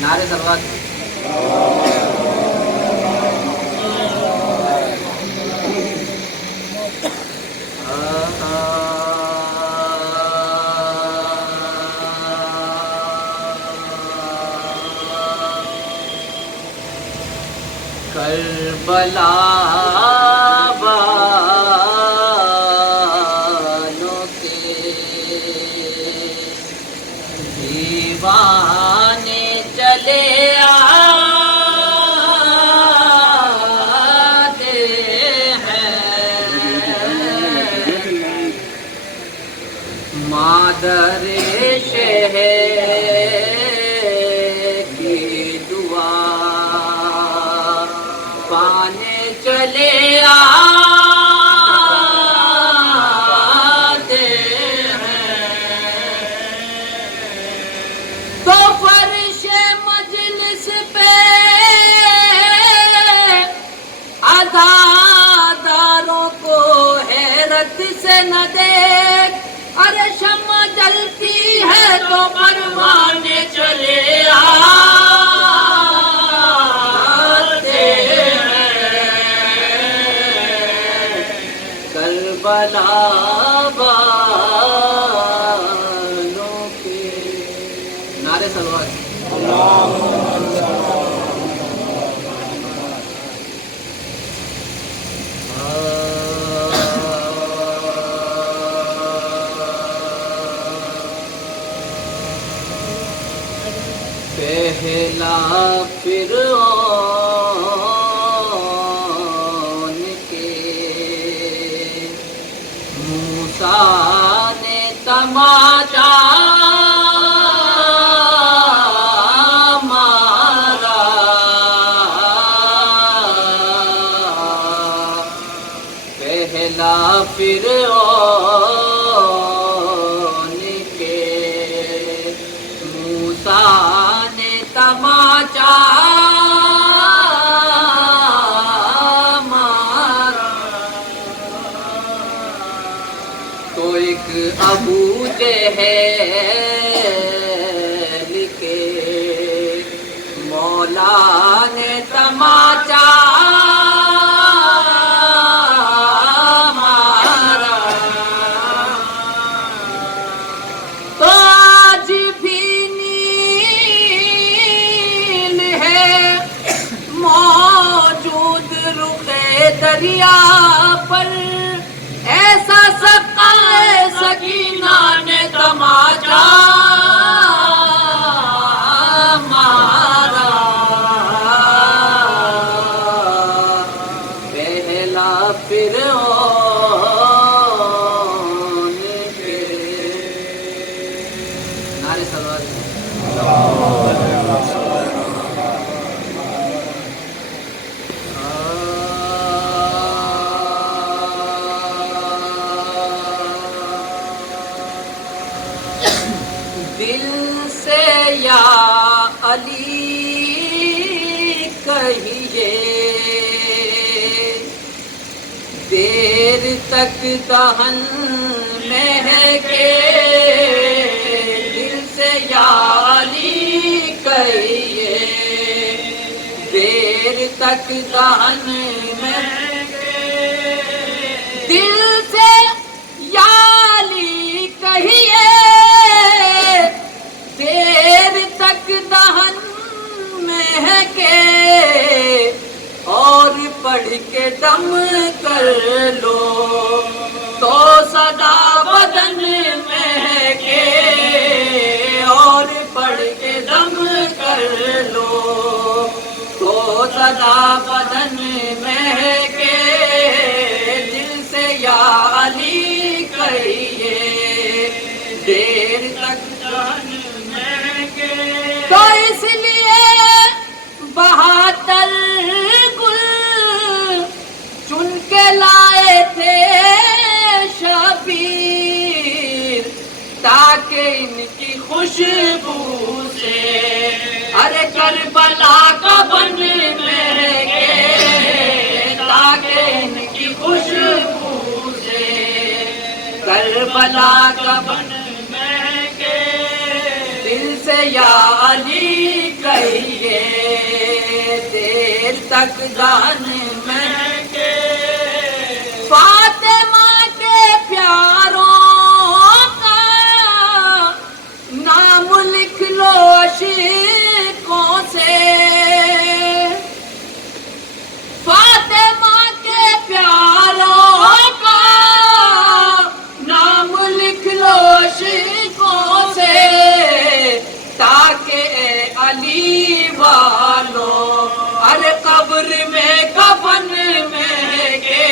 نعرے سلوات. کربلا والوں کے دیوانے چلے آتے ہیں، مادر شہر کی دعا پانے چلے آتے ہیں، تو فرش مجلس پہ عزاداروں کو حیرت سے نہ دیکھ، ارے شمع جلتی ہے تو پروانے چلے آتے ہیں، کربلا والوں کے. نعرے سلوات. پہلا فرعون کے موسیٰ نے تماچا مارا، پہلا فرعون کے موسیٰ نے تماچا مارا، تو ایک ابو جہل کے مولا نے تماچا مارا، تو آج بھی نیل ہے موجود رخ دریا پر، ایسا سقا سکینہ نے تماچا مارا، پہلا فرعون کے. نعرے سلوات. دل سے یا علی کہیے، دیر تک دہن مہکے، دل سے یا علی کہیے، دیر تک دہن مہکے، دل سے یا علی کہیے، دیر تک دہن مہکے، اور پڑھ کے دم کر لو تو صدا بدن مہکے، اور پڑھ کے دم کر لو تو صدا بدن مہکے، دل سے یا علی کہیے، دیر تک دہن مہکے. تو اس لیے بہادر گل چن کے لائے تھے شبیر، تاکہ ان کی خوشبو سے ارے کربلا کا بن مہکے، تاکہ ان کی خوشبو سے کربلا کا بن مہکے، دل سے یا علی کہے کہیے دیر تک دان مہکے فاطمہ کے پیاروں کا نام لکھ لو عشقوں سے فاطمہ کے پیاروں کا نام لکھ لو عشقوں سے تاکہ علی والوں ارے قبر میں کفن مہکے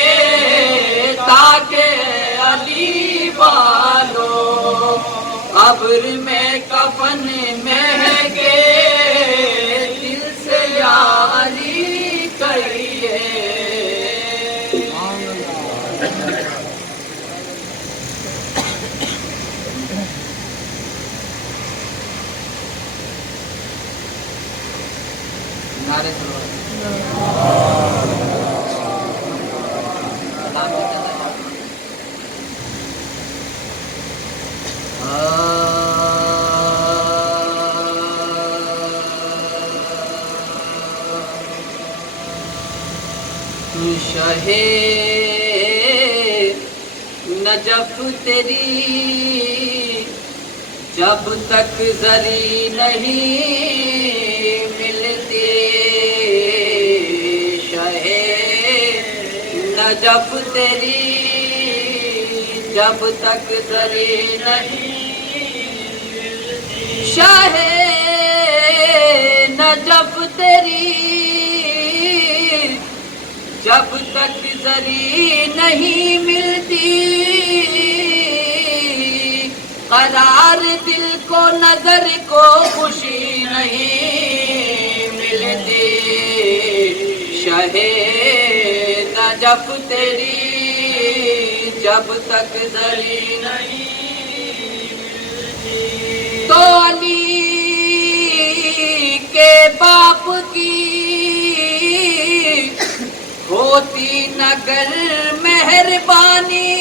تاکہ علی والوں قبر میں کفن مہکے دل سے یا علی کہیے نعرے شاہ نجف تیری جب تک زری نہیں ملتی شاہ نجف تیری جب تک زری نہیں شاہ نجف تیری جب تک زری نہیں ملتی قرار دل کو نظر کو خوشی نہیں ملتی شاہ نجف تیری جب تک زری نہیں ملتی تو علی کے باپ کی ہوتی نگر مہربانی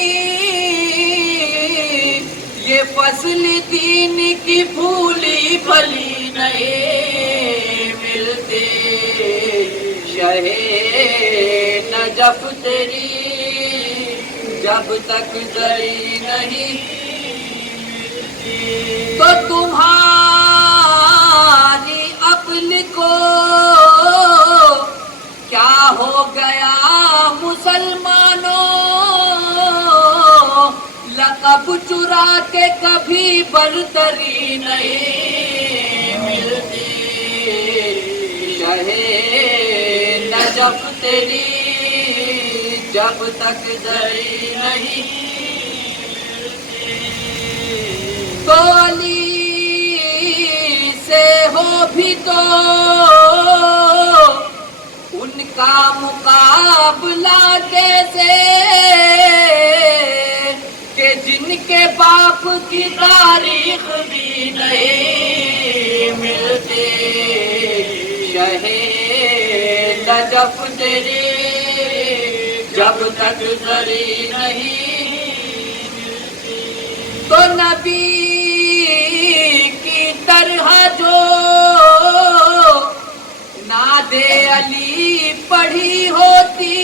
یہ فصل دین کی پھولی پھلی نہیں ملتی شاہ نجف تیری جب تک زری نہیں تو تمہاری اپن کو کیا ہو گیا مسلمانوں لقب چرا کے کبھی برتری نہیں ملتی شاہ نجف تیری جب تک زری نہیں تو علی سے ہو بھی تو ان کا مقابلہ کیسے کہ جن کے باپ کی تاریخ بھی نہیں ملتی شاہ نجف تیری جب تک زری نہیں تو نبی کی طرح جو ناد علی پڑھی ہوتی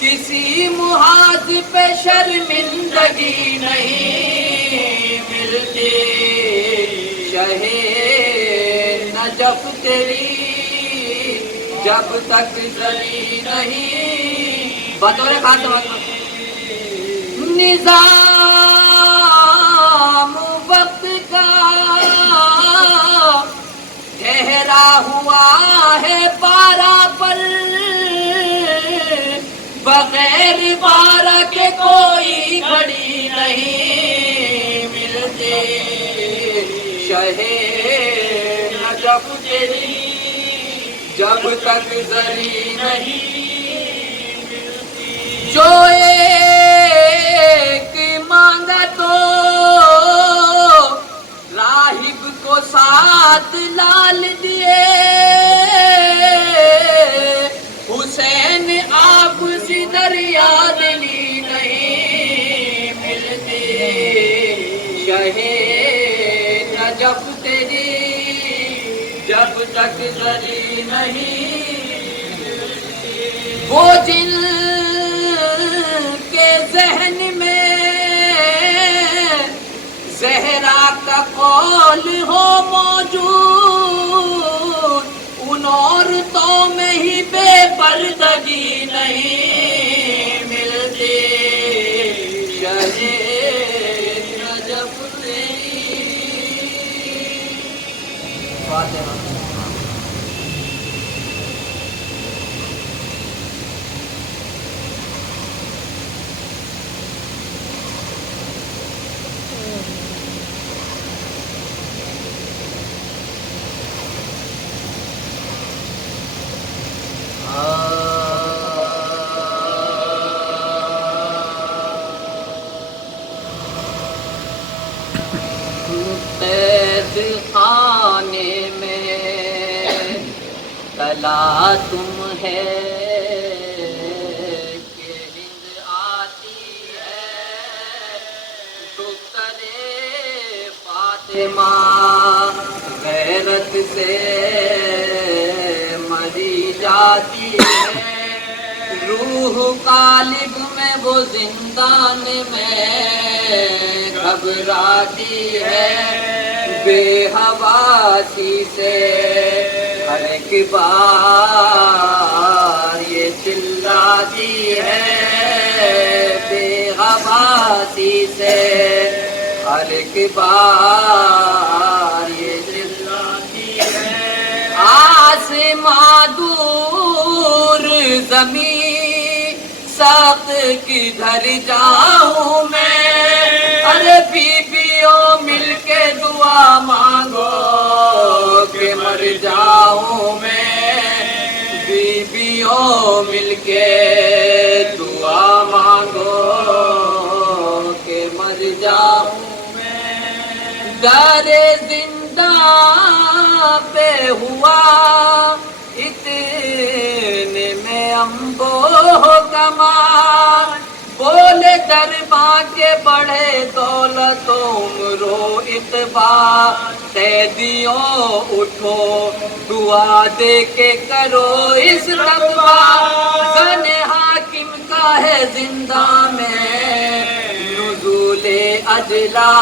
کسی محاذ پہ شرمندگی نہیں ملتی شاہ نجف تیری جب تک زری نہیں بطور خاتمہ نظام وقت کا ٹھہرا ہوا ہے پارا پر بغیر پارا کے کوئی گھڑی نہیں ملتی شاہ نجف تیری جب تک زری نہیں جو ایک مانگا تو راہب کو ساتھ لال دیے حسین آپ سی دریا دلی نہیں ملتی شاہ نجف تیری جب تک زری نہیں وہ جن کے ذہن میں زہرا کا قول ہو موجود، ان عورتوں میں ہی بے پردگی نہیں ملتی۔ نجف فاتحہ۔ قید خانے میں تلا تم ہے کہ ہند آتی ہے تو کرے فاطمہ غیرت سے مری جاتی ہے، روح قالب میں وہ زندان میں گھبراتی ہے، بے حواسی سے ہر ایک بار یہ چلاتی ہے، بے حواسی سے ہر ایک بار یہ چلاتی ہے، آسمان دور زمین سخت کدھر جاؤں میں، ارے بیویوں مل کے دعا مانگو کہ مر جاؤں میں، بیویوں مل کے دعا مانگو کہ مر جاؤں میں، در زنداں پہ ہوا اتنے میں انبوہ کمال، بولے درباں کے بڑھے دولت و عمر و اقبال، قیدیوں اٹھو دعا دے کے کرو استقبال، زن حاکم کا ہے زندہ میں نزول اجلا،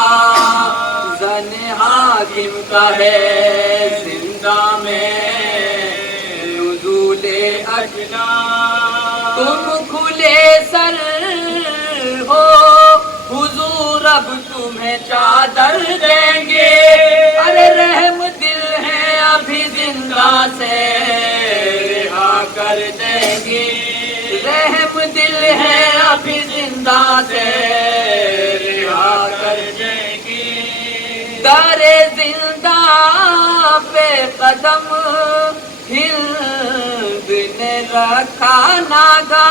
زن حاکم کا ہے زندہ میں نزول اجلا، تم کھلے سر ہو حضور اب تمہیں چادر دیں گے، ارے رحم دل ہے ابھی زندہ سے رہا کر دیں گے، رحم دل ہے ابھی زندہ سے رہا کر دیں گے، در زندہ پہ قدم ہند نے رکھا ناگا،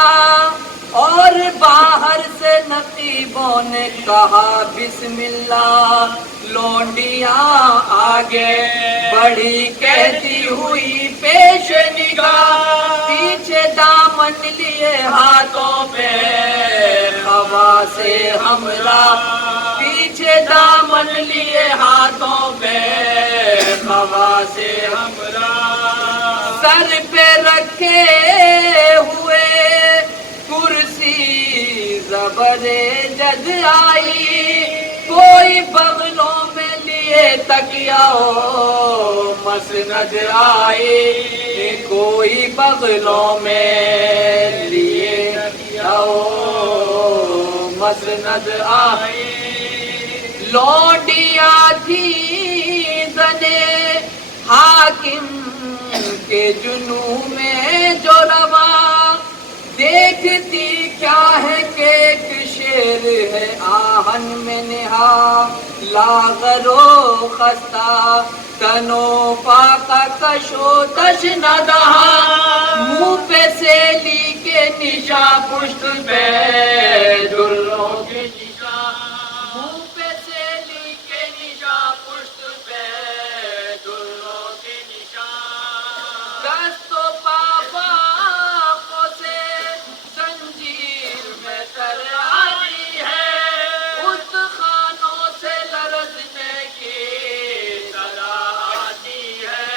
اور باہر سے نقیبوں نے کہا بسم اللہ، لونڈیاں آگے بڑھی کہتی ہوئی پیش نگاہ، پیچھے دامن لیے ہاتھوں پہ ہوا سے ہمراہ، پیچھے دامن لیے ہاتھوں پہ ہوا سے ہمراہ، سر پہ رکھے ہوئے کرسی زبر جد آئی، کوئی بغلوں میں لیے تکیا مسند آئی، کوئی بغلوں میں لیے تکیا مسند آئی، لونڈیاں تھی زنے حاکم کے جنوں میں جو رواں، دیکھتی کیا ہے کہ ایک شیر ہے آہن میں نہا، لاغر و خستہ تنو پاکا کشو تشنہ دہا، منہ پہ سیلی کے نشاں پشت پہ دروں کے نشاں، منہ پہ سیلی کے نشاں پشت پہ دروں کے نشاں، دست و پاپا سے زنجیر میں تر آتی ہے، اس خانوں سے لرزنے کی صدا آتی ہے،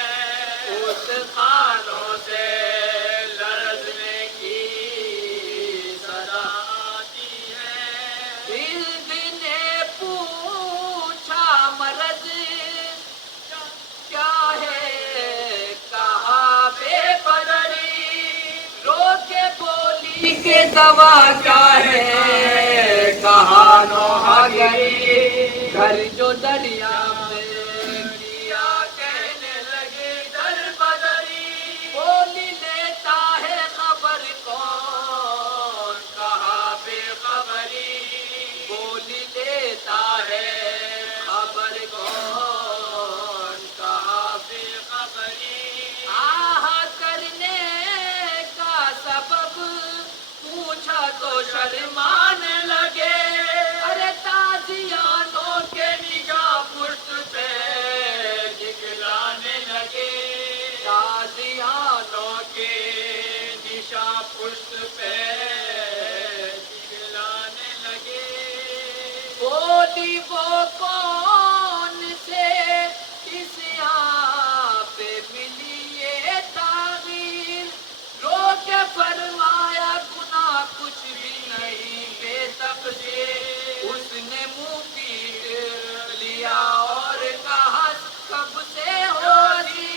گواہ کیا ہے کہاں نوحہ گئی گھر جو دریا میں کیا کہنے لگے در بدری بولی لیتا ہے خبر کون کہاں بے خبری بولی لیتا ہے خبر کون کہاں بے خبری آہا کرنے کا سبب پوچھا تو شرمانے لگے ارے تازیانوں کے نگاہ پشت پہ دکھلانے لگے تازیانوں کے نشاں پشت پہ دکھلانے لگے بولی وہ کون سے اس یہاں پہ ملی یہ تغیر رو کے فرمایا گناہ کچھ بھی نہیں بے تقدیر اس نے منہ پیٹ لیا اور کہا کب سے ہوتی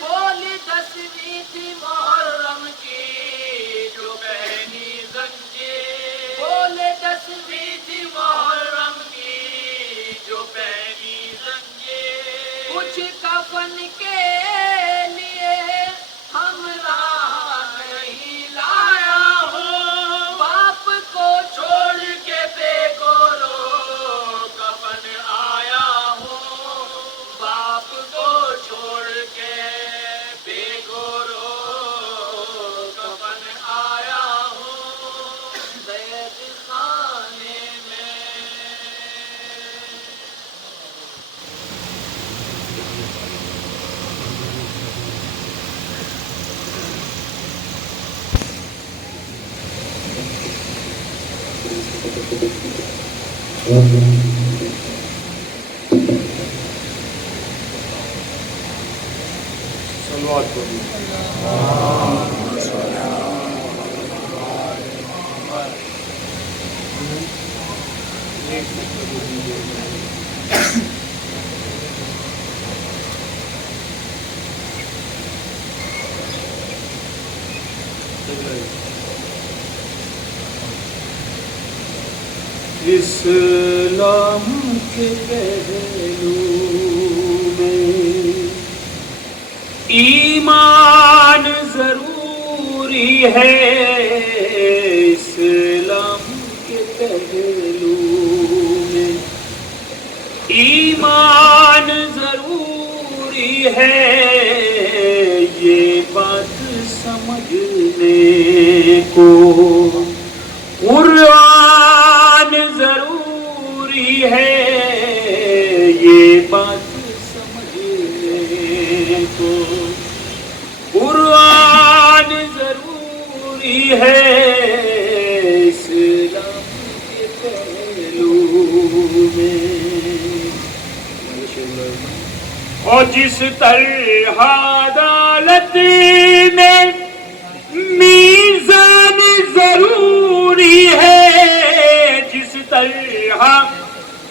بولی 10ویں تھی محرم کی جو پہنی زنجیر بولے 10ویں تھی محرم کی جو پہنی زنجیر کچھ کفن کے لیے ہمراہ نہیں لایا ہوں باپ کو چھوڑ کے بے گورو کفن آیا ہوں باپ کو چھوڑ کے بے گورو کفن آیا ہوں قید خانے میں صلوات پڑھیے۔ اسلام کے پہلو میں ایمان ضروری ہے اسلام کے پہلو میں ایمان ضروری ہے یہ بات سمجھنے کو قرآن ضروری ہے یہ بات سمجھنے کو قرآن ضروری ہے اسلام کے پہلو میں اور جس طرح عدالت میں میزان ضروری ہے جس طرح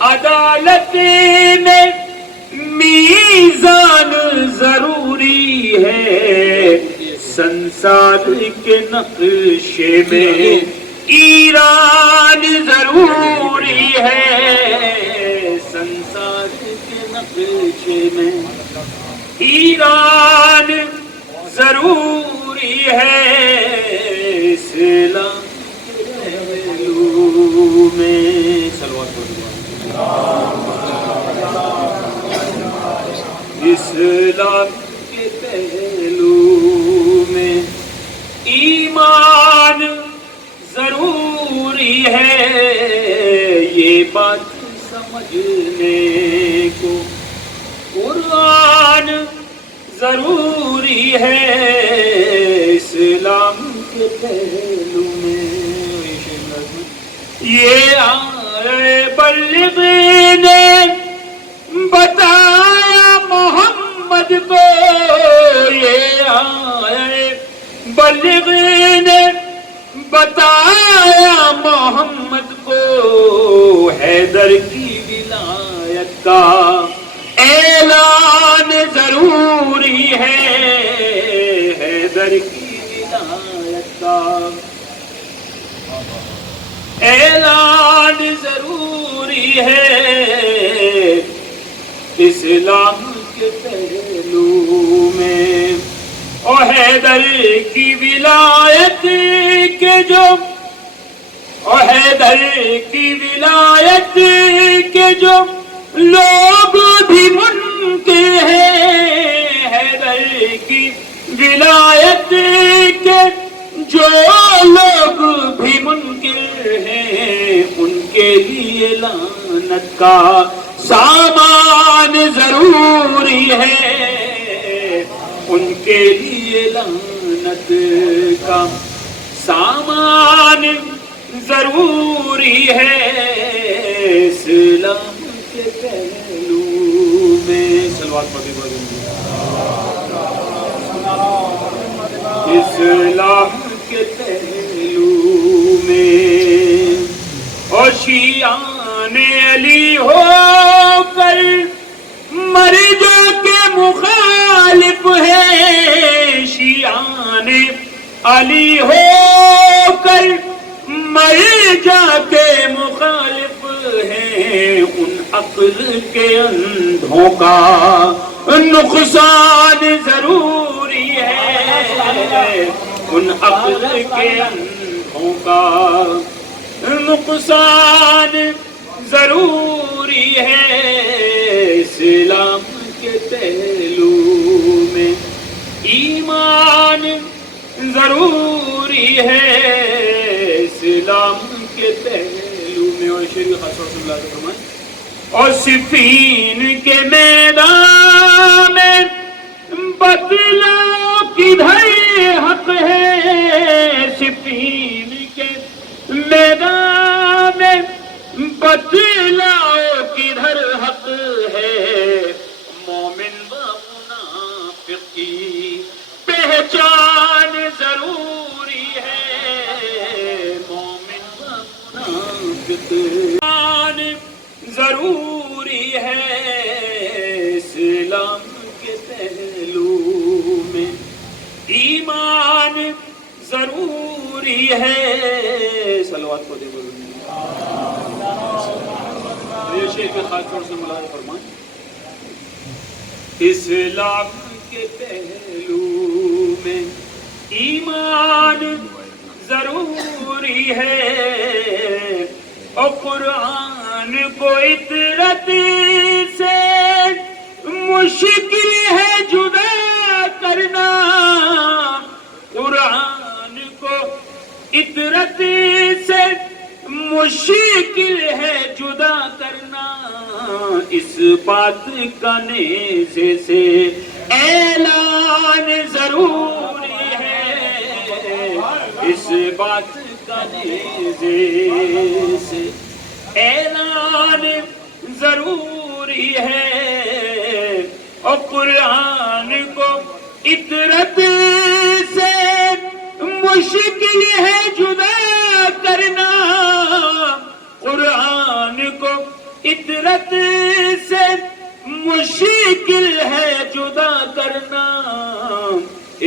عدالت میں میزان ضروری ہے سنسار کے نقشے میں ایران ضروری ہے سنسار کے نقشے میں ایران ضروری ہے اسلام کے پہلو میں صلوات اسلام کے پہلو میں ایمان ضروری ہے یہ بات سمجھنے کو قرآن ضروری ہے اسلام کے پہلو میں یہ آئے بلغ نے بتایا محمد کو یہ آئے بلغ نے بتایا محمد کو حیدر کی ولایت کا اعلان ضروری ہے حیدر کی ولایت کا ہے اسلام کے پہلو میں، او حیدر کی ولایت کے جو، او حیدر کی ولایت کے جو لوگ بھی منکر ہیں، حیدر کی ولایت کے جو لوگ بھی منکر ہیں، ان کے لیے لعنت کا سامان ضروری ہے، ان کے لیے لعنت کا سامان ضروری ہے اسلام کے پہلو میں۔ صلوات پڑھیں اسلام کے پہلو میں، اور شیعان علی ہو کر مر جا کے مخالف ہے، شیعان علی ہو کر مر جا کے مخالف ہیں، ان عقل کے اندھوں کا نقصان ضروری ہے، ان عقل کے اندھوں کا نقصان ضروری ہے اسلام کے پہلو میں، ایمان ضروری ہے اسلام کے پہلو میں۔ اور شریف خاص طور سے ملازم فرمائیں، اور صفین کے میدان میں بتلاؤ کدھر حق ہے، صفین کے میدان میں بتلاؤ کدھر حق ہے، مومن و منافق کی پہچان ضروری ہے، مومن و منافق ضروری ہے اسلام کے پہلو میں، ایمان ضروری ہے۔ صلوات کو دے یہ شیخ کے خاص طور سے ملاحظہ فرمائیں، اسلام کے پہلو میں ایمان ضروری ہے، اور قرآن کو اطرت سے مشکل ہے جدا کرنا، قرآن کو اطرت سے مشکل ہے جدا کرنا، اس بات کا نیزے سے اعلان ضروری ہے، اس بات کا نیزے سے اعلان ضروری ہے، اور قرآن کو اطرت سے مشکل ہے جدا کرنا، قرآن کو اطرت سے مشکل ہے جدا کرنا،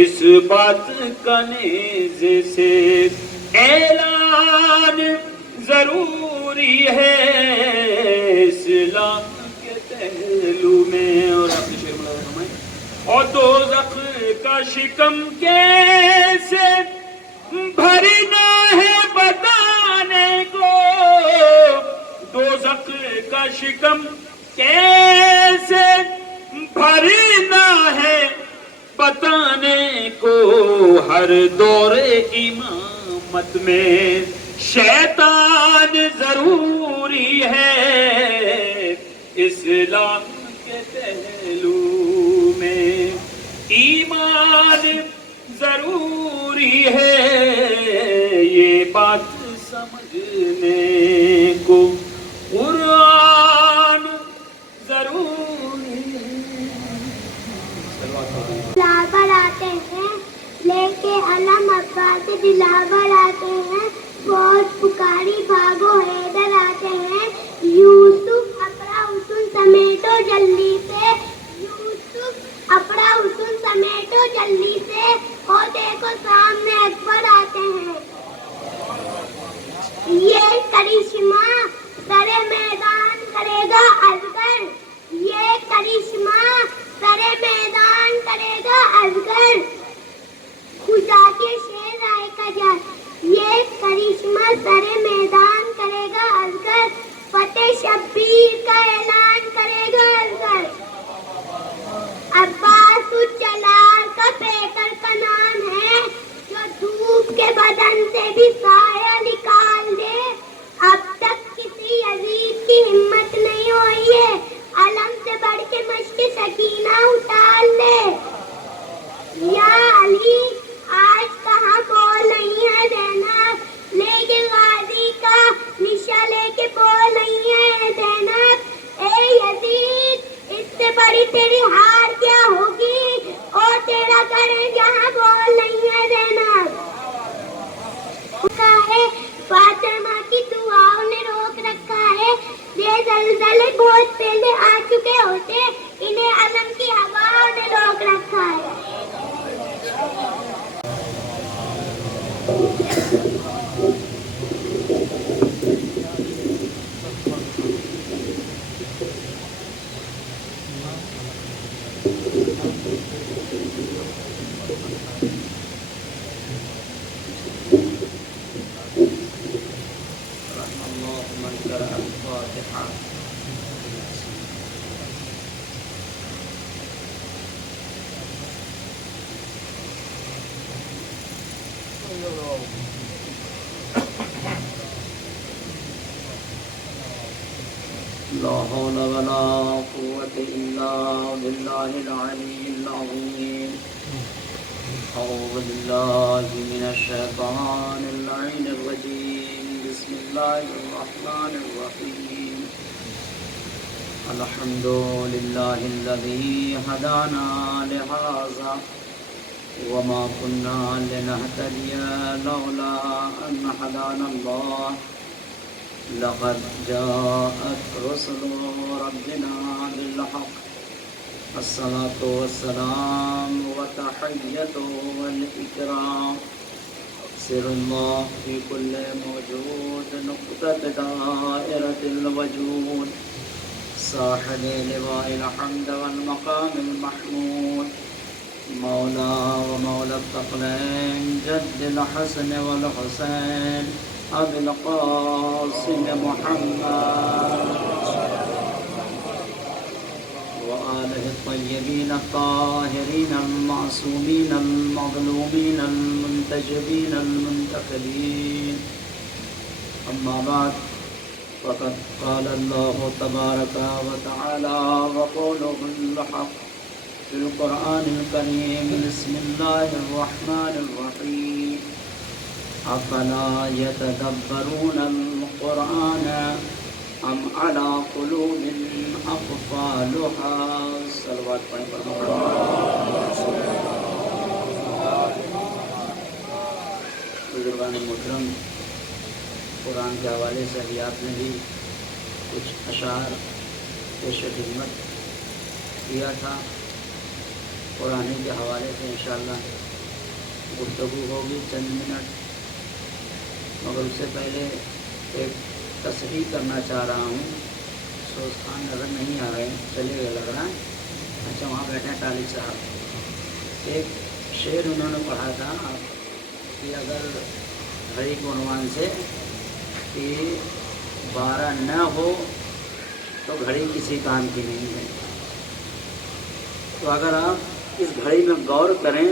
اس بات کا نیزے سے اعلان ضروری ہے اسلام کے پہلو میں۔ اور آپ نے شعر ملاحظہ فرمائیں، اور دوزخ کا شکم کیسے بھرنا ہے بتانے کو، دوزخ کا شکم کیسے بھرنا ہے بتانے کو، ہر دور امامت میں شیطان ضروری ہے اسلام کے پہلو میں، ایمان ضروری ہے یہ بات سمجھنے کو، قرآن ضروری ہے۔ دلاور آتے ہیں لے کے علم عباس، دلاور آتے ہیں فوج پکاری بھاگو حیدر آتے ہیں، یوسف اپنا حسن سمیٹو جلدی سے، یوسف اپنا حسن سمیٹو جلدی سے، اور دیکھو سامنے اکبر آتے ہیں، یہ کرشمہ سرے میدان کرے گا ازغر، یہ کرشمہ سرے میدان کرے گا ازغر، خدا کے شیر آئے کا جان، یہ کرشمہ سرے میدان کرے گا ازغر، فتح شبیر کا اعلان کرے گا ازغر، عباس الجلال کا پیکر کا نام ہے جو دھوپ کے بدن سے بھی سایہ نکال دے، اب تک کسی یزید کی ہمت نہیں ہوئی ہے علم سے بڑھ کے مشق سکینہ اٹھال لے، یا علی آج کہاں بول نہیں ہے زینب، لیکن غازی کا نشہ لے کے بول نہیں ہے زینب، اے یزید اس سے بڑی تیری ہار کیا ہوگی، اور تیرا کریں جہاں بول نہیں ہے زینب، ہے فاطمہ کی دعاؤں نے روک رکھا ہے، یہ زلزلے بہت پہلے آ چکے ہوتے، انہیں علم کی ہواؤں نے روک رکھا ہے۔ لا حول ولا قوة إلا بالله العلي العظيم. أعوذ بالله من الشيطان اللعين الرجيم. بسم الله الرحمن الرحيم. الحمد لله الذي هدانا لهذا وما كنا لنهتدي لولا أن هدانا الله. لقد جاءت رسل ربنا بالحق. الصلاة والسلام وتحية والإكرام. سر الله في كل موجود، نقطة دائرة الوجود، صاحب لواء الحمد والمقام المحمود، مولا ومولى الثقلين، جد الحسن والحسين، أبي القاسم محمد وآله الطيبين الطاهرين المعصومين المظلومين المنتجبين المنتقلين. أما بعد، فقد قال الله تبارك وتعالى وقوله الحق في القرآن الكريم. بسم الله الرحمن الرحيم. أفلا يتدبرون القرآن أم على قلوب أقفالها. صلوات پڑھیں پر بزرگان محترم، قرآن کے حوالے سے ابھی آپ نے بھی کچھ اشعار پیش خدمت کیا تھا. قرآن کے حوالے سے انشاءاللہ گفتگو ہوگی چند منٹ، مگر اس سے پہلے ایک تصحیح کرنا چاہ رہا ہوں. سوز خان نظر نہیں آ رہے، چلے گئے لگ رہا ہے. اچھا وہاں بیٹھے ہیں طالب صاحب. ایک شعر انہوں نے پڑھا تھا کہ اگر گھڑی کے عنوان سے کہ 12 نہ ہو تو گھڑی کسی کام کی نہیں ہے. تو اگر آپ اس گھڑی میں غور کریں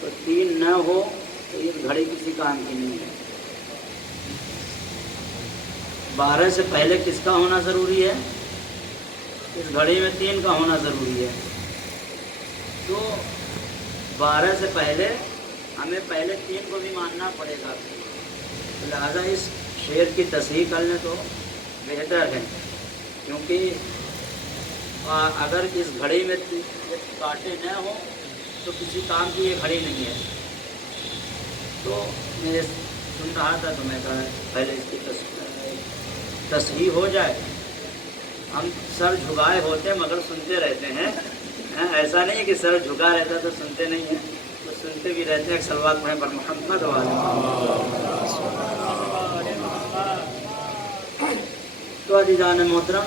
تو 3 نہ ہو تو یہ گھڑی کسی کام کی نہیں ہے. 12 سے پہلے کس کا ہونا ضروری ہے؟ اس گھڑی میں 3 کا ہونا ضروری ہے. تو 12 سے پہلے ہمیں پہلے 3 کو بھی ماننا پڑے گا. لہذا اس شعر کی تصحیح کر لیں تو بہتر ہے، کیونکہ اگر اس گھڑی میں کانٹے نہ ہوں تو کسی کام کی یہ گھڑی نہیں ہے. تو میں سن رہا تھا تو میں کہا پہلے اس کی تصحیح ہو جائے. ہم سر جھکائے ہوتے مگر سنتے رہتے ہیں. ایسا نہیں ہے کہ سر جھکا رہتا تو سنتے نہیں ہیں، تو سنتے بھی رہتے ہیں. صلوات پڑھیں پر محمد والے. تو عزیزان محترم،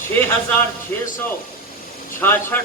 6666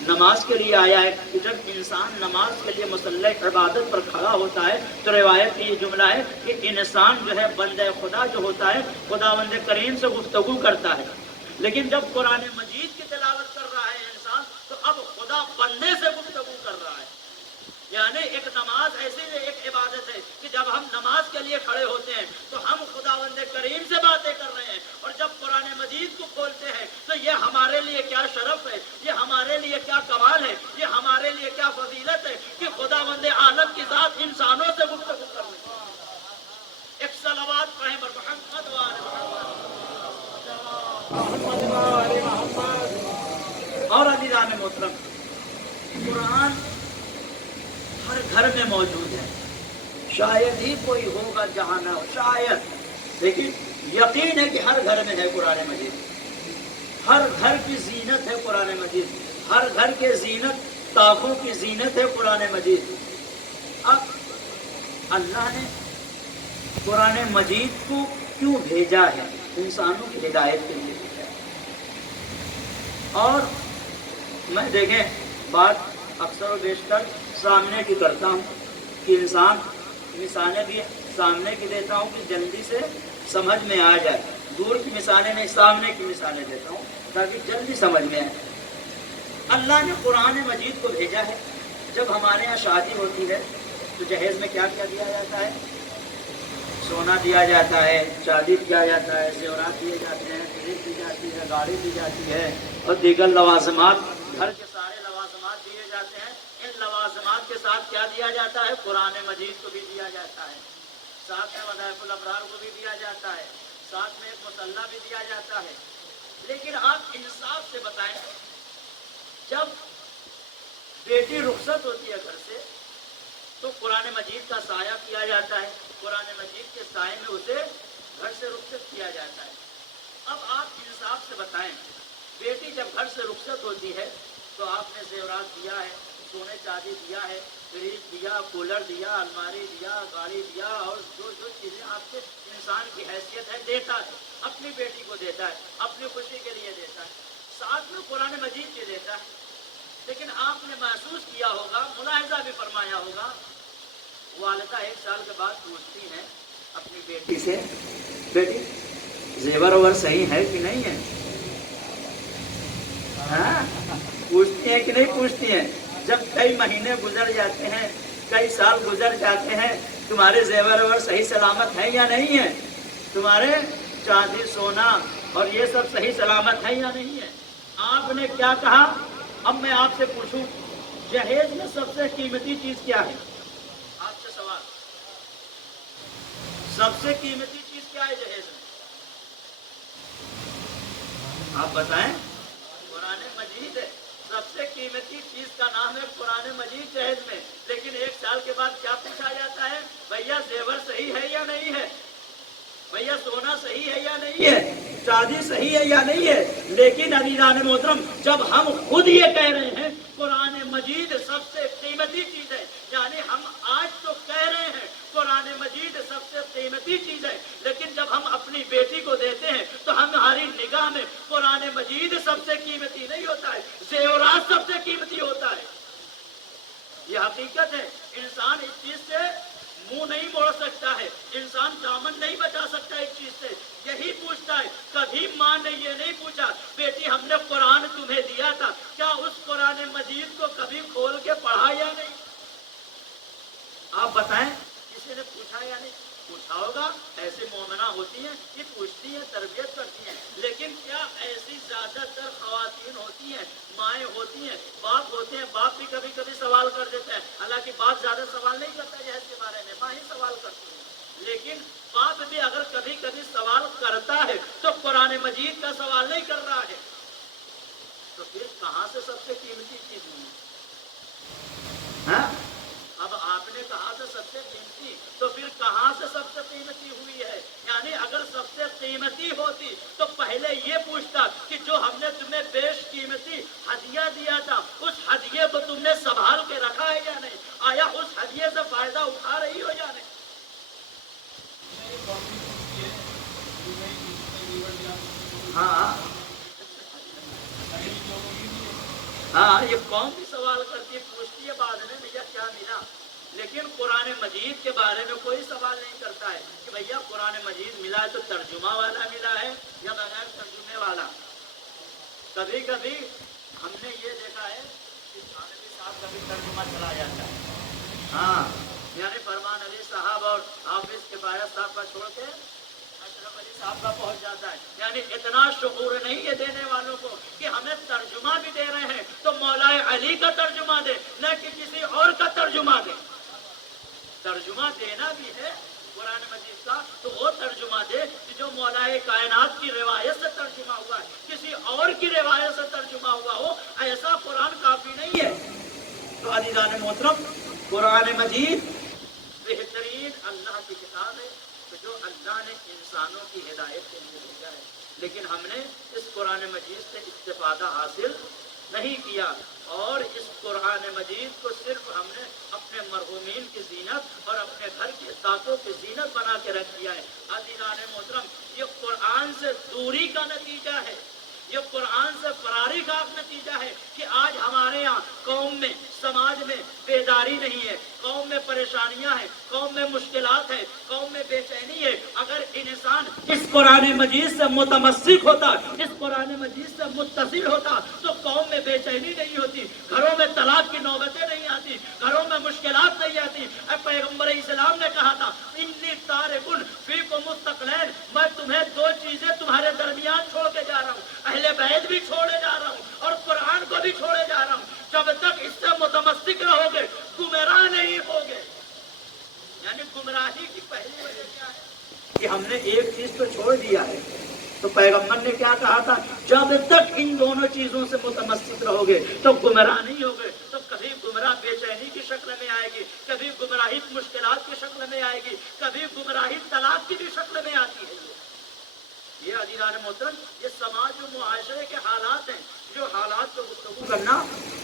نماز کے لیے آیا ہے کہ جب انسان نماز کے لیے مصلی عبادت پر کھڑا ہوتا ہے تو روایت کی یہ جملہ ہے کہ انسان جو ہے بندہ خدا جو ہوتا ہے خداوند کریم سے گفتگو کرتا ہے. لیکن جب قرآن مجید کی تلاوت کر رہا ہے انسان تو اب خدا بندے سے گفتگو کر رہا ہے. یعنی ایک نماز ایسی ایک عبادت ہے کہ جب ہم نماز کے لیے کھڑے ہوتے ہیں تو ہم خداوند کریم سے باتیں کر رہے ہیں، اور جب قرآن مجید کو کھولتے ہیں تو یہ ہمارے لیے کیا شرف ہے، یہ ہمارے لیے کیا کمال ہے، یہ ہمارے لیے کیا فضیلت ہے کہ خداوند عالم کی ذات انسانوں سے گفتگو کر رہے ہیں. ایک صلوات پڑھیں بر محمد و آل محمد. اور عزیزان محترم، قرآن ہر گھر میں موجود ہے، شاید ہی کوئی ہوگا جہاں نہ ہو، شاید، لیکن یقین ہے کہ ہر گھر میں ہے قرآن مجید. ہر گھر کی زینت ہے قرآن مجید، ہر گھر کے زینت طاقوں کی زینت ہے قرآن مجید. اب اللہ نے قرآن مجید کو کیوں بھیجا ہے؟ انسانوں کی ہدایت کے لیے بھیجا ہے. اور میں دیکھیں بات اکثر و بیشتر سامنے کی کرتا ہوں کہ انسان مثالیں بھی سامنے کی دیتا ہوں کہ جلدی سے سمجھ میں آ جائے. دور کی مثالیں نہیں، سامنے کی مثالیں دیتا ہوں تاکہ جلدی سمجھ میں آئے. اللہ نے قرآن مجید کو بھیجا ہے. جب ہمارے ہاں شادی ہوتی ہے تو جہیز میں کیا کیا دیا جاتا ہے؟ سونا دیا جاتا ہے، چاندی دیا جاتا ہے، زیورات دیے جاتے ہیں، فریج دی جاتی ہے، گاڑی دی جاتی ہے، اور دیگر لوازمات، گھر کے سارے لوازمات دیے جاتے ہیں. ان لوازمات کے ساتھ کیا دیا جاتا ہے؟ قرآن مجید کو بھی دیا جاتا ہے، ساتھ میں وظائف الابرار کو بھی دیا جاتا ہے، ساتھ میں ایک مصلی بھی دیا جاتا ہے. لیکن آپ انصاف سے بتائیں، جب بیٹی رخصت ہوتی ہے گھر سے تو قرآن مجید کا سایہ کیا جاتا ہے، قرآن مجید کے سائے میں اسے گھر سے رخصت کیا جاتا ہے. اب آپ انصاف سے بتائیں، بیٹی جب گھر سے رخصت ہوتی ہے تو آپ نے زیورات دیا ہے، سونے چاندی دیا ہے، فریج دیا، کولر دیا، الماری دیا، گاڑی دیا، اور جو جو چیزیں آپ کے انسان کی حیثیت ہے دیتا ہے، اپنی بیٹی کو دیتا ہے، اپنی خوشی کے لیے دیتا ہے، ساتھ میں قرآن مجید کے دیتا ہے. لیکن آپ نے محسوس کیا ہوگا، ملاحظہ بھی فرمایا ہوگا، والدہ 1 سال کے بعد پوچھتی ہیں اپنی بیٹی سے، بیٹی زیور اور صحیح ہے کہ نہیں ہے؟ ہاں، پوچھتی ہیں کہ نہیں پوچھتی ہیں؟ جب کئی مہینے گزر جاتے ہیں، کئی سال گزر جاتے ہیں، تمہارے زیور اور صحیح سلامت ہے یا نہیں ہے؟ تمہارے چاندی سونا اور یہ سب صحیح سلامت ہے یا نہیں ہے؟ آپ نے کیا کہا؟ اب میں آپ سے پوچھوں، جہیز میں سب سے قیمتی چیز کیا ہے؟ آپ سے سوال، سب سے قیمتی چیز کیا ہے جہیز میں؟ آپ بتائیں. قرآن مجید ہے. سب سے قیمتی چیز کا نام ہے قرآن مجید جہیز میں. لیکن 1 سال کے بعد کیا پوچھا جاتا ہے؟ بھیا زیور صحیح ہے یا نہیں ہے؟ بھیا سونا صحیح ہے یا نہیں ہے؟ چاندی صحیح ہے یا نہیں ہے؟ لیکن عزیزان محترم، جب ہم خود یہ کہہ رہے ہیں قرآن مجید سب سے قیمتی چیز ہے، یعنی ہم آج تو کہہ رہے ہیں قرآن مجید سب سے قیمتی چیز ہے، لیکن جب ہم اپنی بیٹی کو دیتے ہیں تو ہماری نگاہ میں قرآن مجید سب سے قیمتی نہیں ہوتا ہے، زیورات سب سے قیمتی ہوتا ہے. یہ حقیقت ہے. انسان اس چیز سے منہ نہیں موڑ سکتا ہے، انسان دامن نہیں بچا سکتا اس چیز سے. یہی پوچھتا ہے. کبھی ماں نے یہ نہیں پوچھا بیٹی ہم نے قرآن تمہیں دیا تھا، کیا اس قرآن مجید کو کبھی کھول کے پڑھا یا نہیں؟ آپ بتائیں، کسی نے پوچھا یا نہیں؟ پوچھا ہوگا. ایسی مومنہ ہوتی ہیں کہ پوچھتی ہیں، تربیت کرتی ہیں. لیکن کیا ایسی زیادہ تر خواتین ہوتی ہیں، مائیں ہوتی ہیں، باپ ہوتے ہیں، باپ بھی کبھی کبھی سوال کر دیتا ہے. حالانکہ باپ زیادہ سوال نہیں کرتا جہیز کے بارے میں، ماں ہی سوال کرتی ہے. لیکن باپ بھی اگر کبھی کبھی سوال کرتا ہے تو قرآن مجید کا سوال نہیں کر رہا ہے. تو پھر کہاں سے سب سے قیمتی چیز ہوئی؟ ہاں، اب آپ نے کہا تھا سب سے قیمتی، تو پھر کہاں سے سب سے قیمتی ہوئی ہے؟ یعنی اگر سب سے قیمتی ہوتی تو پہلے یہ پوچھتا کہ جو ہم نے تمہیں بیش قیمتی ہدیہ دیا تھا اس ہدیے کو تم نے سنبھال کے رکھا ہے یا نہیں؟ آیا اس ہدیے سے فائدہ اٹھا رہی ہو یا نہیں؟ ہاں ہاں یہ قوم بھی سوال کرتی ہے، پوچھتی ہے بعد میں بھیا کیا ملا، لیکن قرآن مجید کے بارے میں کوئی سوال نہیں کرتا ہے کہ بھیا قرآن مجید ملا ہے تو ترجمہ والا ملا ہے یا بغیر ترجمے والا۔ کبھی کبھی ہم نے یہ دیکھا ہے کہ مولوی صاحب کا بھی ترجمہ چلا جاتا ہے، ہاں یعنی فرمان علی صاحب اور حافظ کفایت صاحب کا چھوڑ کے اشرف علی صاحب کا پہنچ جاتا ہے، یعنی اتنا شعور نہیں ہے دینے والوں کو کہ ہمیں ترجمہ بھی دے رہے ہیں تو مولا علی کا ترجمہ دے، نہ کہ کسی اور کا ترجمہ دے۔ ترجمہ دینا بھی ہے قرآن مجید کا تو وہ ترجمہ دے کہ جو مولا کائنات کی روایت سے ترجمہ ہوا ہے، کسی اور کی روایت سے ترجمہ ہوا ہو، ایسا قرآن کافی نہیں ہے۔ تو عزیزان محترم، قرآن مجید بہترین اللہ کی کتاب ہے تو جو اللہ نے انسانوں کی ہدایت کے لیے بھیجا ہے، لیکن ہم نے اس قرآن مجید سے استفادہ حاصل نہیں کیا، اور اس قرآن مجید کو صرف ہم نے اپنے مرحومین کی زینت اور اپنے گھر کے طاقوں کی زینت بنا کے رکھ دیا ہے۔ عزیزان محترم، یہ قرآن سے دوری کا نتیجہ ہے، یہ قرآن سے فراری کا نتیجہ ہے کہ آج ہمارے یہاں قوم میں، سماج میں بیداری نہیں ہے، قوم میں پریشانیاں ہیں، قوم میں مشکلات ہیں، قوم میں بے چینی ہے۔ اگر انسان اس قرآن مجید سے متمسک ہوتا، اس قرآن مجید سے متصل ہوتا تو قوم میں بے چینی نہیں ہوتی، گھروں میں طلاق کی نوبتیں نہیں آتی، گھروں میں مشکلات نہیں آتی۔ پیغمبر اسلام نے کہا تھا انی تارکن فیکم الثقلین، میں تمہیں دو چیزیں تمہارے درمیان چھوڑ کے جا رہا ہوں، اہل بیت بھی چھوڑے جا رہا ہوں اور قرآن کو بھی چھوڑے جا رہا ہوں، جب تک اس سے متمسک رہو گے گمراہ نہیں ہوگے۔ یعنی گمراہی کی پہلی وجہ کیا ہے کہ ہم نے ایک چیز تو چھوڑ دیا ہے، تو پیغمبر نے کیا کہا تھا، جب تک ان دونوں چیزوں سے متمسک رہو گے تو گمراہ نہیں ہوگے۔ تو کبھی گمراہ بے چینی کی شکل میں آئے گی، کبھی گمراہی مشکلات کی شکل میں آئے گی، کبھی گمراہی طلاق کی بھی شکل میں آتی ہے۔ یہ عزیزان محترم، یہ سماج و معاشرے کے حالات ہیں، جو حالات کو گفتگو کرنا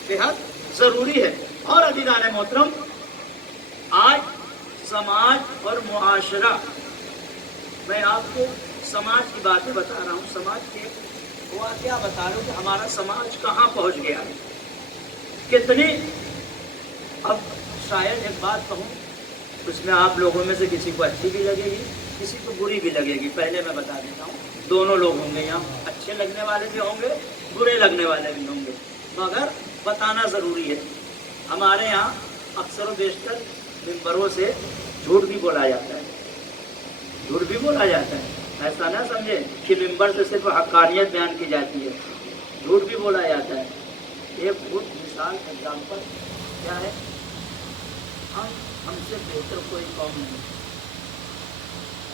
بہت ضروری ہے۔ اور عزیزان محترم، آج سماج اور معاشرہ، میں آپ کو سماج کی باتیں بتا رہا ہوں، سماج کے واقعہ بتا رہا ہوں کہ ہمارا سماج کہاں پہنچ گیا ہے، کتنی، اب شاید ایک بات کہوں اس میں آپ لوگوں میں سے کسی کو اچھی بھی لگے گی، کسی کو بری بھی لگے گی۔ پہلے میں بتا دیتا ہوں، دونوں لوگ ہوں گے یہاں، اچھے لگنے والے بھی ہوں گے، برے لگنے والے بھی ہوں گے، مگر بتانا ضروری ہے۔ ہمارے یہاں اکثر و بیشتر ممبروں سے جھوٹ بھی بولا جاتا ہے، جھوٹ بھی بولا جاتا ہے، ایسا نہ سمجھے کہ ممبر سے صرف حقانیت بیان کی جاتی ہے، جھوٹ بھی بولا جاتا ہے۔ ایک بہت مثال ایگزامپل کیا ہے، ہم سے بہتر کوئی قوم نہیں ہے،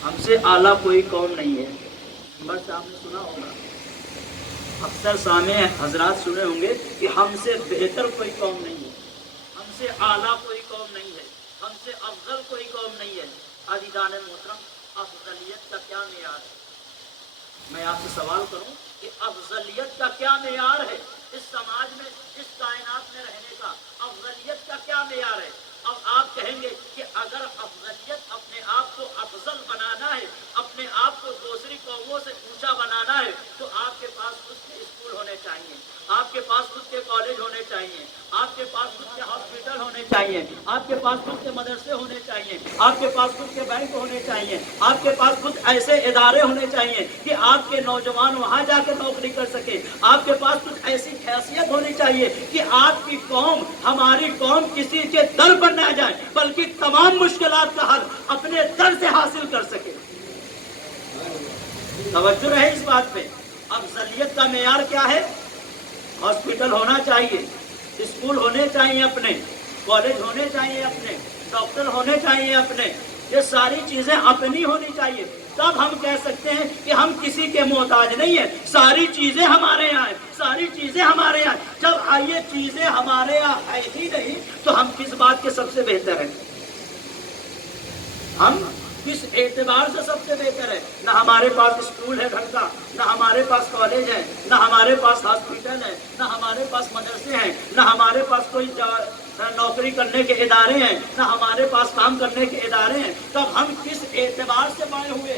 ہم سے اعلیٰ کوئی قوم نہیں ہے۔ ممبر سے آپ نے سنا ہوگا، اکثر سامع حضرات سنے ہوں گے کہ ہم سے بہتر کوئی قوم نہیں ہے، ہم سے اعلیٰ کوئی قوم نہیں ہے، ہم سے افضل کوئی قوم نہیں ہے۔ عزیزان محترم، افضلیت کا کیا معیار ہے؟ میں آپ سے سوال کروں کہ افضلیت کا کیا معیار ہے؟ اس سماج میں، اس کائنات میں رہنے کا افضلیت کا کیا معیار ہے؟ اب آپ کہیں گے کہ اگر افضلیت اپنے آپ کو افضل بنانا ہے، اپنے آپ کو دوسری قوموں سے اونچا بنانا ہے، تو آپ کے پاس خود کے اسکول ہونے چاہیے، آپ کے پاس خود کے کالج ہونے چاہیے، آپ کے پاس خود کے ہاسپٹل ہونے چاہیے، آپ کے پاس خود کے مدرسے ہونے چاہیے، آپ کے پاس خود کے بینک ہونے چاہیے، آپ کے پاس خود ایسے ادارے ہونے چاہیے کہ آپ کے نوجوان وہاں جا کے نوکری کر سکے، آپ کے پاس کچھ ایسی حیثیت ہونی چاہیے کہ آپ کی قوم، ہماری قوم کسی کے در پر نہ جائے بلکہ تمام مشکلات کا حل اپنے در سے حاصل کر سکے۔ توجہ رہے اس بات پہ۔ افضلیت کا معیار کیا ہے؟ ہاسپٹل ہونا چاہیے، اسکول ہونے چاہیے اپنے، کالج ہونے چاہیے اپنے، ڈاکٹر ہونے چاہیے اپنے، یہ ساری چیزیں اپنی ہونی چاہیے، تب ہم کہہ سکتے ہیں کہ ہم کسی کے محتاج نہیں ہیں، ساری چیزیں ہمارے یہاں ہیں، ساری چیزیں ہمارے یہاں ہیں۔ جب یہ چیزیں ہمارے یہاں ہے ہی نہیں تو ہم کس بات کے سب سے بہتر ہیں؟ ہم کس اعتبار سے سب سے بہتر ہے؟ نہ ہمارے پاس اسکول ہے ڈھنگ کا، نہ ہمارے پاس کالج ہے، نہ ہمارے پاس ہاسپٹل ہے، نہ ہمارے پاس مدرسے ہیں، نہ ہمارے پاس کوئی نوکری کرنے کے ادارے ہیں، نہ ہمارے پاس کام کرنے کے ادارے ہیں، تب ہم کس اعتبار سے بڑے ہوئے؟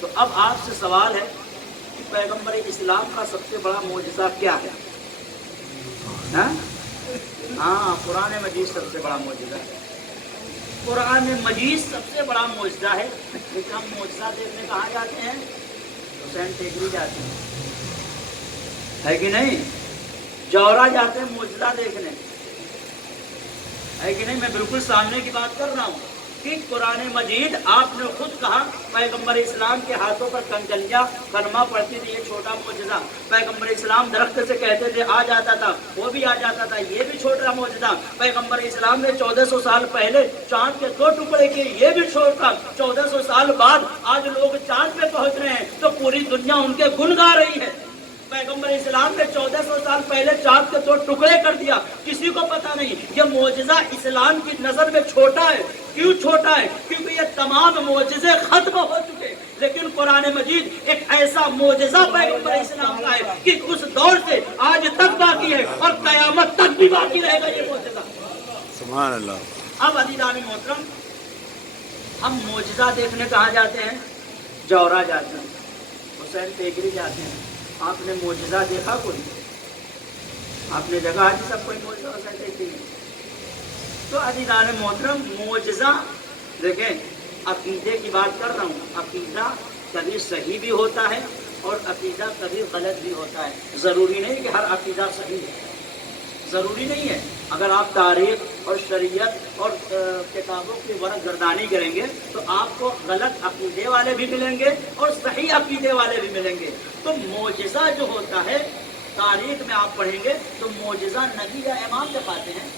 تو اب آپ سے سوال ہے کہ پیغمبر اسلام کا سب سے بڑا معجزہ کیا ہے؟ ہاں، قرآن مجید سب سے بڑا معجزہ ہے۔ قرآن مجید سب سے بڑا معجزہ ہے، لیکن ہم معجزہ دیکھنے کہاں جاتے ہیں؟ حسین ٹیکری جاتے ہیں، ہے کہ نہیں؟ جورا جاتے ہیں معجزہ دیکھنے، ہے کہ نہیں؟ میں بالکل سامنے کی بات کر رہا ہوں کہ قرآن مجید آپ نے خود کہا پیغمبر اسلام کے ہاتھوں پر کنجلیاں کلمہ پڑھتی تھی، یہ چھوٹا معجزہ۔ پیغمبر اسلام درخت سے کہتے تھے آ جاتا تھا، وہ بھی آ جاتا تھا، یہ بھی چھوٹا معجزہ۔ پیغمبر اسلام نے 1400 سال پہلے چاند کے 2 ٹکڑے کیے، یہ بھی چھوٹا۔ 1400 سال بعد آج لوگ چاند پہ پہنچ رہے ہیں تو پوری دنیا ان کے گن گا رہی ہے۔ پیغمبر اسلام نے 1400 سال پہلے چاند کے 2 ٹکڑے کر دیا، کسی کو پتا نہیں۔ یہ معجزہ اسلام کی نظر میں چھوٹا ہے۔ کیوں چھوٹا ہے؟ کیونکہ یہ تمام معجزے ختم ہو چکے، لیکن قرآن مجید ایک ایسا معجزہ پیغمبر اسلام کا ہے کہ اس دور سے آج تک باقی ہے اور قیامت تک بھی باقی رہے گا یہ معجزہ۔ سبحان اللہ۔ اب عزیزان محترم، ہم معجزہ دیکھنے کہاں جاتے ہیں؟ جورا جاتے ہیں، حسین ٹیکری جاتے ہیں۔ آپ نے معجزہ دیکھا کوئی؟ آپ نے جگہ آج سب کوئی معجزہ حسین ٹیکری؟ تو عزیزان محترم، معجزہ دیکھیں، عقیدے کی بات کر رہا ہوں، عقیدہ کبھی صحیح بھی ہوتا ہے اور عقیدہ کبھی غلط بھی ہوتا ہے۔ ضروری نہیں کہ ہر عقیدہ صحیح ہے، ضروری نہیں ہے۔ اگر آپ تاریخ اور شریعت اور کتابوں کی ورق گردانی کریں گے تو آپ کو غلط عقیدے والے بھی ملیں گے اور صحیح عقیدے والے بھی ملیں گے۔ تو معجزہ جو ہوتا ہے، تاریخ میں آپ پڑھیں گے تو معجزہ نبی یا امام کے پاتے ہیں۔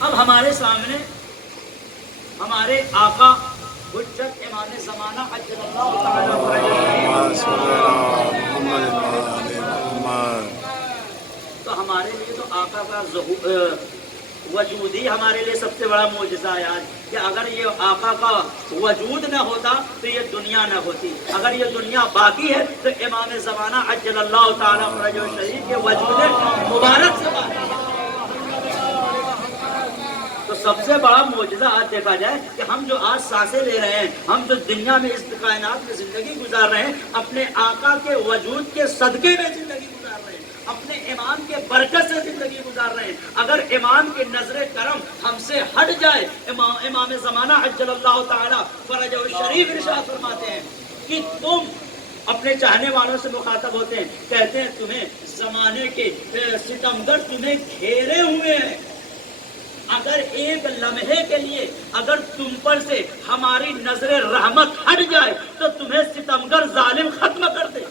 اب ہمارے سامنے ہمارے آقا حجت امام زمانہ عجل اللہ تعالیٰ تو ہمارے لیے تو آقا کا وجود ہی ہمارے لیے سب سے بڑا معجزہ ہے آج، کہ اگر یہ آقا کا وجود نہ ہوتا تو یہ دنیا نہ ہوتی۔ اگر یہ دنیا باقی ہے تو امام زمانہ عجل اللہ تعالیٰ فرجہ شریف کے وجود مبارک سے باقی ہے۔ تو سب سے بڑا معجزہ آج دیکھا جائے کہ ہم جو آج سانسیں لے رہے ہیں، ہم جو دنیا میں اس کائنات میں زندگی گزار رہے ہیں، اپنے آقا کے وجود کے صدقے میں زندگی گزار رہے ہیں، اپنے امام کے برکت سے زندگی گزار رہے ہیں۔ اگر امام کی نظر کرم ہم سے ہٹ جائے، امام زمانہ عجل اللہ تعالی فرجہ شریف ارشاد فرماتے ہیں کہ تم اپنے چاہنے والوں سے مخاطب ہوتے ہیں، کہتے ہیں تمہیں زمانے کے ستمگر تمہیں گھیرے ہوئے ہیں، اگر ایک لمحے کے لیے اگر تم پر سے ہماری نظر رحمت ہٹ جائے تو تمہیں ستمگر ظالم ختم کر دے۔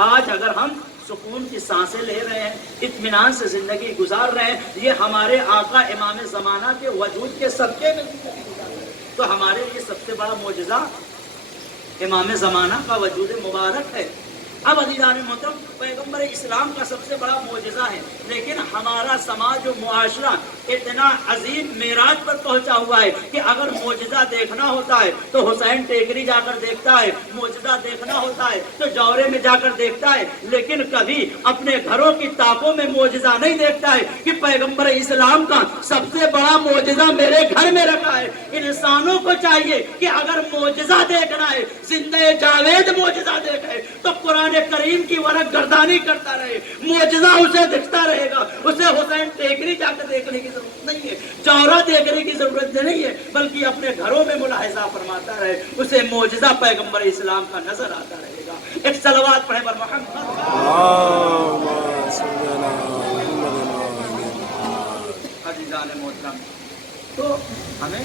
آج اگر ہم سکون کی سانسیں لے رہے ہیں، اطمینان سے زندگی گزار رہے ہیں، یہ ہمارے آقا امام زمانہ کے وجود کے صدقے میں زندگی گزار رہے ہیں۔ تو ہمارے لیے سب سے بڑا معجزہ امام زمانہ کا وجود مبارک ہے۔ اب عزیزان محترم، پیغمبر اسلام کا سب سے بڑا معجزہ ہے، لیکن ہمارا سماج و معاشرہ اتنا عظیم معراج پر پہنچا ہوا ہے کہ اگر معجزہ دیکھنا ہوتا ہے تو حسین ٹیکری جا کر دیکھتا ہے، معجزہ دیکھنا ہوتا ہے تو جورے میں جا کر دیکھتا ہے، لیکن کبھی اپنے گھروں کی طاقوں میں معجزہ نہیں دیکھتا ہے کہ پیغمبر اسلام کا سب سے بڑا معجزہ میرے گھر میں رکھا ہے۔ انسانوں کو چاہیے کہ اگر معجزہ دیکھنا ہے، زندہ جاوید معجزہ دیکھے تو قرآن کریم کی ورق گردانی کرتا رہے، معجزہ اسے دکھتا رہے گا۔ اسے حسین ٹیکری جا کر دیکھنے کی ضرورت نہیں ہے، جورا دیکھنے کی ضرورت نہیں ہے، بلکہ اپنے گھروں میں ملاحظہ فرماتا رہے، اسے معجزہ پیغمبر اسلام کا نظر آتا رہے گا۔ ایک صلوات پڑھیں بر محمد۔ عزیزان محترم، تو ہمیں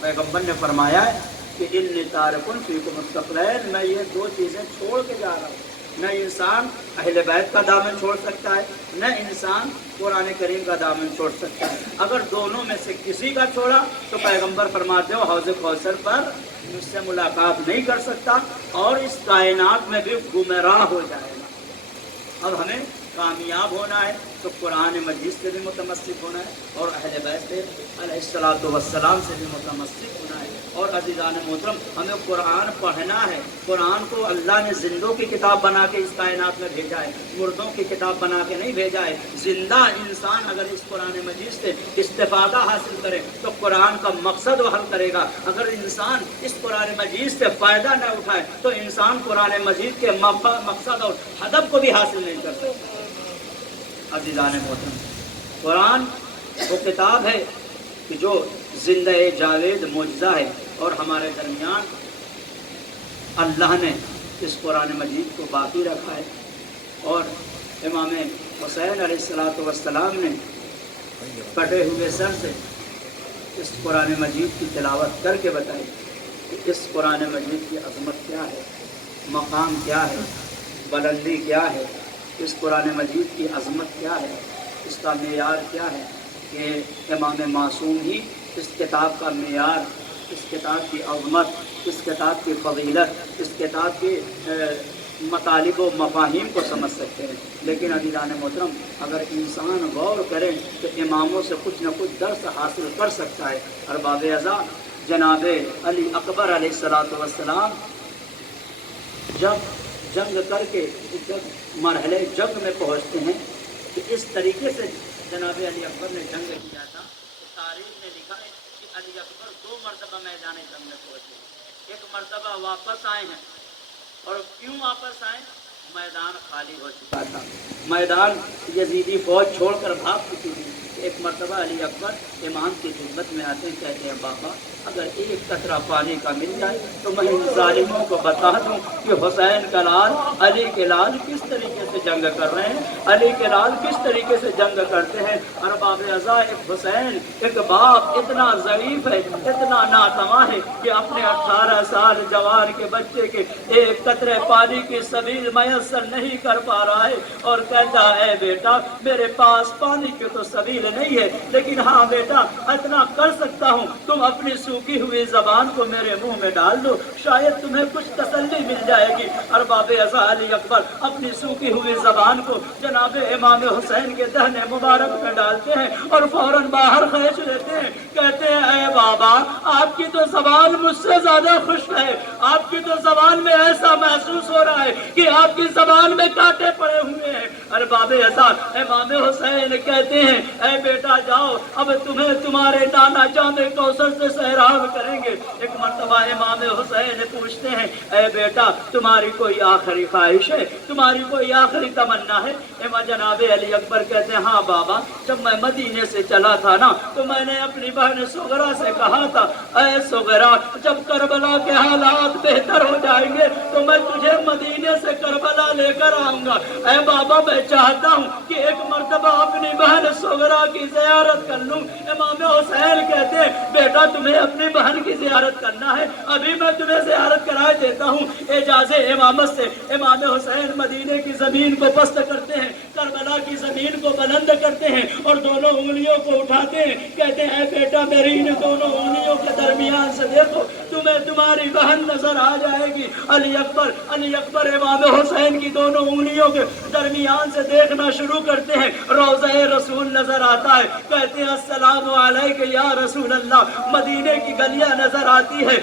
پیغمبر نے فرمایا ہے کہ انی تارک فیکم الثقلین، میں یہ 2 چیزیں چھوڑ کے جا رہا ہوں۔ نہ انسان اہل بیت کا دامن چھوڑ سکتا ہے، نہ انسان قرآن کریم کا دامن چھوڑ سکتا ہے۔ اگر دونوں میں سے کسی کا چھوڑا تو پیغمبر فرماتے ہو حوض کوثر پر مجھ سے ملاقات نہیں کر سکتا اور اس کائنات میں بھی گمراہ ہو جائے گا۔ اب ہمیں کامیاب ہونا ہے تو قرآن مجید سے بھی متمسک ہونا ہے اور اہل بیت علیہ الصلوۃ والسلام سے بھی متمسک ہونا ہے۔ اور عزیزان محترم ہمیں قرآن پڑھنا ہے. قرآن کو اللہ نے زندوں کی کتاب بنا کے اس کائنات میں بھیجا ہے، مردوں کی کتاب بنا کے نہیں بھیجا ہے. زندہ انسان اگر اس قرآن مجید سے استفادہ حاصل کرے تو قرآن کا مقصد وہ حل کرے گا. اگر انسان اس قرآن مجید سے فائدہ نہ اٹھائے تو انسان قرآن مجید کے مقصد اور ہدف کو بھی حاصل نہیں کر سکتا. عزیزان محترم، قرآن وہ کتاب ہے کہ جو زندہ جاوید معجزہ ہے، اور ہمارے درمیان اللہ نے اس قرآن مجید کو باقی رکھا ہے. اور امام حسین علیہ السلام نے کٹے ہوئے سر سے اس قرآن مجید کی تلاوت کر کے بتائی کہ اس قرآن مجید کی عظمت کیا ہے، مقام کیا ہے، بلندی کیا ہے، اس قرآن مجید کی عظمت کیا ہے، اس کا معیار کیا ہے. کہ امام معصوم ہی اس کتاب کا معیار، اس کتاب کی عظمت، اس کتاب کی فضیلت، اس کتاب کے مطالب و مفاہیم کو سمجھ سکتے ہیں. لیکن عزیزان محترم، اگر انسان غور کرے تو اماموں سے کچھ نہ کچھ درس حاصل کر سکتا ہے. ارباب اعضاء جناب علی اکبر علیہ السلام جب جنگ کر کے جب مرحلے جنگ میں پہنچتے ہیں کہ اس طریقے سے جناب علی اکبر نے جنگ کیا تھا کہ تاریخ نے لکھا ہے کہ علی اکبر 2 مرتبہ میدان جنگ میں پہنچے. ایک مرتبہ واپس آئے ہیں، اور کیوں واپس آئے؟ میدان خالی ہو چکا تھا، میدان یزیدی فوج چھوڑ کر بھاگ چکی تھی. ایک مرتبہ علی اکبر امام کی خدمت میں آتے ہیں، کہتے ہیں بابا اگر ایک قطرہ پانی کا مل جائے تو میں ان ظالموں کو بتا دوں کہ حسین کا لال علی کے لال کس طریقے سے جنگ کر رہے ہیں، علی کے لال کس طریقے سے جنگ کرتے ہیں. ارباب اعضاء، ایک حسین ایک باپ اتنا ضعیف ہے، اتنا ناتواں ہے کہ اپنے 18 سال جوان کے بچے کے ایک قطرے پانی کی سبیل میسر نہیں کر پا رہا ہے، اور کہتا ہے بیٹا میرے پاس پانی کی تو سبیل نہیں ہے، لیکن ہاں بیٹا اتنا کر سکتا ہوں، تم اپنی سوکھی ہوئی زبان کو میرے منہ میں ڈال دو، شاید تمہیں کچھ تسلی مل جائے گی. ارباب اعضاء، علی اکبر اپنی سوکھی ہوئی زبان کو جناب امام حسین کے دہن مبارک میں ڈالتے ہیں اور فوراً باہر کھینچ لیتے ہیں. کہتے ہیں اے بابا آپ کی تو زبان مجھ سے زیادہ خشک ہے، آپ کی تو زبان میں ایسا محسوس ہو رہا ہے کہ آپ کی زبان میں کانٹے پڑے ہوئے ہیں. ارباب اعضاء، امام حسین کہتے ہیں اے بیٹا جاؤ، اب تمہیں تمہارے نانا جام کوثر سے سیراب کریں گے. ایک مرتبہ امام حسین پوچھتے ہیں اے بیٹا تمہاری کوئی آخری خواہش ہے، تمہاری کوئی آخری تمنا ہے؟ جناب علی اکبر کہتے ہیں ہاں بابا، جب میں مدینے سے چلا تھا نا تو میں نے اپنی بہن سغرا سے کہا تھا اے سغرا جب کربلا کے حالات بہتر ہو جائیں گے تو میں تجھے مدینے سے کربلا لے کر آؤں گا. اے بابا میں چاہتا ہوں کہ ایک مرتبہ اپنی بہن سغرا کی زیارت کر لوں. امام حسین کہتے ہیں بیٹا تمہیں اپنی بہن کی زیارت کرنا ہے، ابھی میں تمہیں زیارت کرائے دیتا ہوں. اعجاز امامت سے امام حسین مدینے کی زمین کو پست کرتے ہیں، کربلا کی زمین کو بلند کرتے ہیں اور دونوں انگلیوں کو اٹھاتے ہیں. کہتے ہیں اے بیٹا میری ان دونوں انگلیوں کے درمیان سے دیکھو، تمہیں تمہاری بہن نظر آ جائے گی. علی اکبر امام حسین کی دونوں انگلیوں کے درمیان سے دیکھنا شروع کرتے ہیں، روضہ رسول نظر آتا ہے. کہتے ہیں السلام علیکم یا رسول اللہ. مدینے کی گلیاں نظر آتی ہے،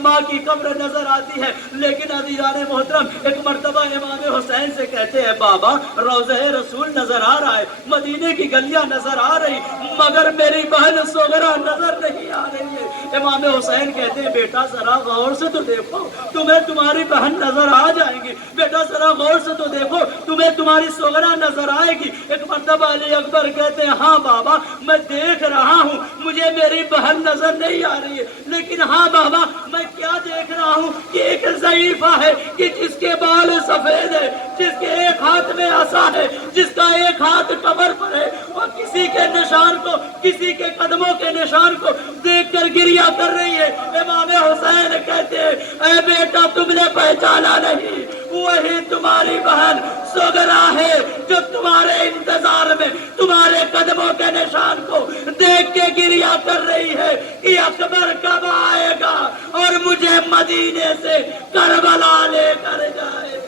ماں کی قبر نظر آتی ہے. لیکن عزیزان محترم ایک مرتبہ امام حسین سے کہتے ہیں بابا روضہ رسول نظر آ رہا ہے، مدینے کی گلیاں نظر آ رہی، مگر میری بہن سغرا نظر نہیں آ رہی ہے. امام حسین کہتے ہیں بیٹا ذرا غور سے تو دیکھو، تمہیں تمہاری بہن نظر آ جائیں گی. بیٹا ذرا غور سے تو دیکھو، تمہیں تمہاری سغرا نظر آئے گی. ایک مرتبہ علی اکبر کہتے ہیں ہاں بابا میں دیکھ رہا ہوں، مجھے میری بہن نظر نہیں آ رہی ہے، لیکن ہاں بابا میں کیا دیکھ رہا ہوں کہ ایک ضعیفہ ہے کہ جس کے بال سفید ہے، جس کے ایک ہاتھ میں عصا ہے، جس کا ایک ہاتھ قبر پر ہے، اور کسی کے نشان کو، کسی کے قدموں کے نشان کو دیکھ کر گریہ کر رہی ہے. امام حسین کہتے ہیں اے بیٹا تم نے پہچانا نہیں، وہی تمہاری بہن سغرا ہے جو تمہارے انتظار میں تمہارے قدموں کے نشان کو دیکھ کے گریہ کر رہی ہے کہ اکبر کب آئے گا اور مجھے مدینے سے کربلا لے کر جائے.